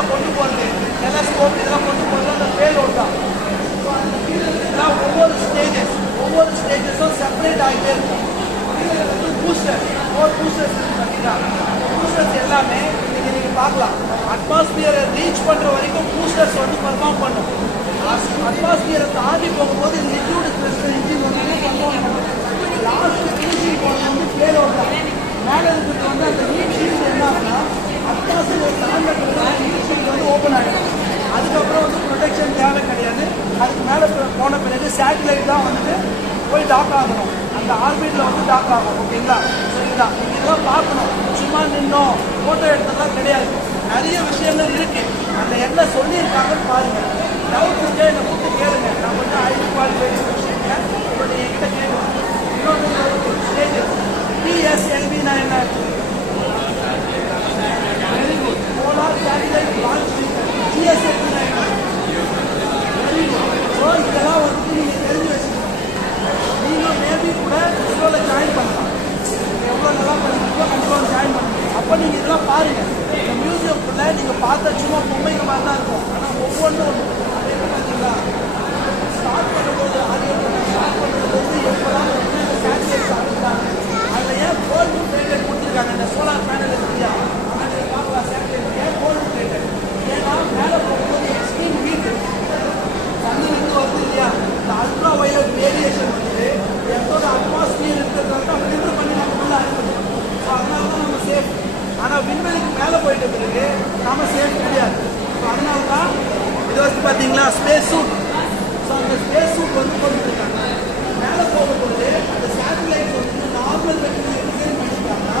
இதெல்லாம் கொண்டு போகிறது டெலஸ்கோப் இதெல்லாம் கொண்டு போகிறது அந்த பேலோட் தான். ஸோ அந்த இதெல்லாம் ஒவ்வொரு ஸ்டேஜஸும் செப்பரேட் ஆகிட்டே இருக்கும். இதில் வந்து பூஸ்டர் 4 பூஸ்டர்ஸ் பார்த்தீங்கன்னா பூஸ்டர்ஸ் எல்லாமே நீங்கள் பார்க்கலாம். அட்மாஸ்பியரை ரீச் பண்ணுற வரைக்கும் பூஸ்டர்ஸ் வந்து பர்ஃபார்ம் பண்ணும். அட்மாஸ்பியரை தாண்டி போகும்போது லிக்விட் ப்ரெஷர் இன்ஜின் வந்து பர்ஃபார்ம் பண்ணும். லாஸ்ட் ஃபினிஷிங் போகிறது வந்து பேலோட் தான். மேலே இருக்கிறது வந்து அந்த ஹீட் ஷீல்டு என்ன ஆகுனா அட்மாஸ்பியர் தாண்டக்கூடிய ஹீட் ஷீல்டு வந்து ஓப்பன் ஆகிடும். அதுக்கப்புறம் வந்து ப்ரொடெக்ஷன் தேவை கிடையாது. அதுக்கு மேலே போன பிறகு சேட்டலைட் தான் வந்துட்டு போய் டாக் ஆகணும். அந்த ஆர்பிட்டில் வந்து டாக் ஆகும். ஓகேங்களா? சரிங்களா? நீங்கள் இதெல்லாம் பார்க்கணும். சும்மா நின்னோம் ஃபோட்டோ எடுத்ததெல்லாம் கிடையாது. நிறைய விஷயங்கள் இருக்குது. அந்த என்ன சொல்லியிருக்காங்கன்னு பாருங்கள். டவுட் இருக்கே என்னை கூப்பிட்டு கேளுங்க. நான் வந்து ஐடி குவாலிஃபைடு வச்சுருக்கேன். இப்போ நீங்கள் என்கிட்ட கேட்கணும். இன்னொன்று ஸ்டேஜஸ் PSLV-னா என்ன? Very good. Polar satellite launch vehicle. GSLV-னா என்ன? Very good. ஸோ இதெல்லாம் வந்துட்டு நீங்கள் தெரிஞ்சு வச்சுக்கணும். நீங்களும் மேபி கூட இஸ்ரோவில் ஜாயின் பண்ணலாம். எவ்வளோ நல்லா பண்ணுறீங்களோ கண்டிப்பாக ஜாயின் பண்ணுங்க. அப்போ நீங்கள் இதெல்லாம் பாருங்கள். இந்த மியூசியம்குள்ளே நீங்கள் பார்த்த சும்மா பொம்மைங்க மாதிரி தான் இருக்கும். ஆனால் ஒவ்வொன்றும் அதே பார்த்தீங்களா ஸ்டார்ட் பண்ணும்போது ஸ்டார்ட் பண்ணுறது வந்து எப்போலாம் சேட்டலைட்ஸ் ஆகுறாங்க. அதில் ஏன் கோல்டு பிளேட்டட் கொடுத்துருக்காங்க? இந்த சோலார் பேனல் இல்லையா? ஆனால் நீங்கள் பார்க்கலாம் சேட்டலைட் ஏன் கோல்டு பிளேட்டட்? ஏன்னா மேலே போகும்போது எக்ஸ்ட்ரீம் ஹீட் சன்னிலிருந்து வருது இல்லையா? இந்த அல்ட்ரா வயலட் ரேடியேஷன் வந்து எத்தோட அட்மாஸ்பியர் இருக்கிறது வந்து அப்படி ஃபில்டர் பண்ணி நம்ம உள்ள அனுப்புது. ஸோ அதனால தான் நம்ம சேஃப். ஆனால் விண்வெளிக்கு மேலே போயிட்ட பிறகு நம்ம சேஃப் கிடையாது. ஸோ அதனால தான் இது வந்து பார்த்தீங்களா ஸ்பேஸ் சூட். ஸோ அந்த ஸ்பேஸ் சூட் வந்து போட்டுருக்காங்க. மேலே போகும்போது அந்த சேட்டலைட் வந்து நார்மல் வெட்டில் டிசைன் பண்ணிட்டாங்கன்னா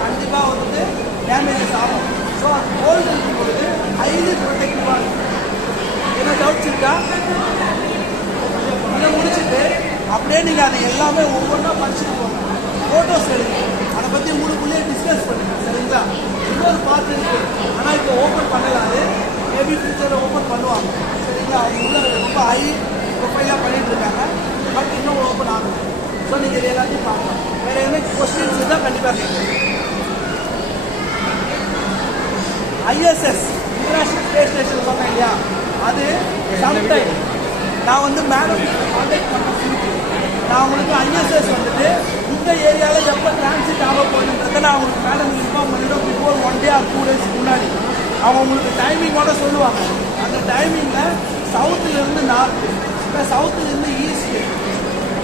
கண்டிப்பாக வந்துட்டு டேமேஜஸ் ஆகும். ஸோ அது கோல்டு இருக்கும்பொழுது ஹைலி ப்ரொடெக்டிவாக இருக்கும். என்ன டவுட்ஸ் இருக்கா? இதை முடிச்சுட்டு அப்படியே நீங்கள் அதை எல்லாமே ஒவ்வொன்றா படிச்சுட்டு போங்க. ஃபோட்டோஸ் எடுங்க. அதை பற்றி உங்களுக்குள்ளேயே டிஸ்கஸ் பண்ணுங்க. சரிங்களா? இன்னொரு பார்ட் இருக்குது. ஆனால் இப்போ ஓப்பன் பண்ணலாது. மேபி ஃபியூச்சரில் ஓப்பன் பண்ணுவாங்க. சரிங்களா? அவங்க உள்ள ரொம்ப ஹை ப்ரொஃபைலாக பண்ணிட்டு இருக்காங்க. பட் இன்னும் ஓப்பன் ஆகும். ஸோ நீங்கள் இது எல்லாத்தையும் பார்க்கலாம். வேறு என்ன கொஸ்டின்ஸ் இருந்தால் கண்டிப்பாக கேட்கணும். ISS இன்டர்நேஷனல் ஸ்பேஸ் ஸ்டேஷன் சொன்னேன் இல்லையா? அது சம்டைம் நான் வந்து மேடம் கான்டாக்ட் பண்ண நான் உங்களுக்கு ISS வந்துட்டு இந்த ஏரியாவில் எப்போ டிரான்சிட் ஆக போகுதுன்றதை நான் உங்களுக்கு மேடம் இன்ஃபார்ம் பண்ணிவிடும். பிஃபோர் 1 day or 2 days முன்னாடி அவங்க உங்களுக்கு டைமிங்கோட சொல்லுவாங்க. அந்த டைமிங்கில் சவுத்துலேருந்து நார்த்து இல்லை சவுத்துலேருந்து ஈஸ்ட்டு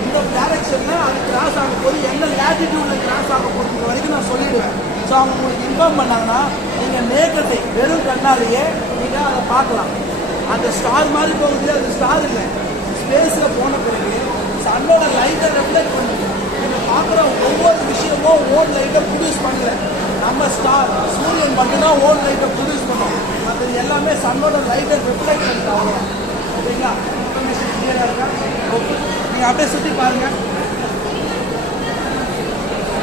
இந்த டேரக்ஷனில் அது கிராஸ் ஆக போது என்ன லேட்டிடியூடில் கிராஸ் ஆக போகிறது வரைக்கும் நான் சொல்லிவிடுவேன். ஸோ அவங்க உங்களுக்கு இன்ஃபார்ம் பண்ணாங்கன்னா நீங்கள் நேக்கத்தை வெறும் கண்ணாலேயே நீங்கள் அதை பார்க்கலாம். அந்த ஸ்டார் மாதிரி போகுது, அது ஸ்டார் இல்லை. ஸ்பேஸில் போன பிறகு சன்னோட லைட்டை ரெஃப்ளெக்ட் பண்ணுது. நீங்கள் பார்க்குற ஒவ்வொரு விஷயமும் ஓன் லைட்டை ப்ரொடியூஸ் பண்ணல. நம்ம ஸ்டார் சூரியன் மட்டும்தான் ஓன் லைட்டை ப்ரொடியூஸ் பண்ணோம். அது எல்லாமே சன்னோட லைட்டை ரிஃப்ளெக்ட் பண்ணிட்டு அவ்வளோ. ஓகேங்களா? இன்ஃபர்மேஷன் கிளியராக இருக்கா? ஓகே, நீங்கள் அப்படியே சுற்றி பாருங்கள்.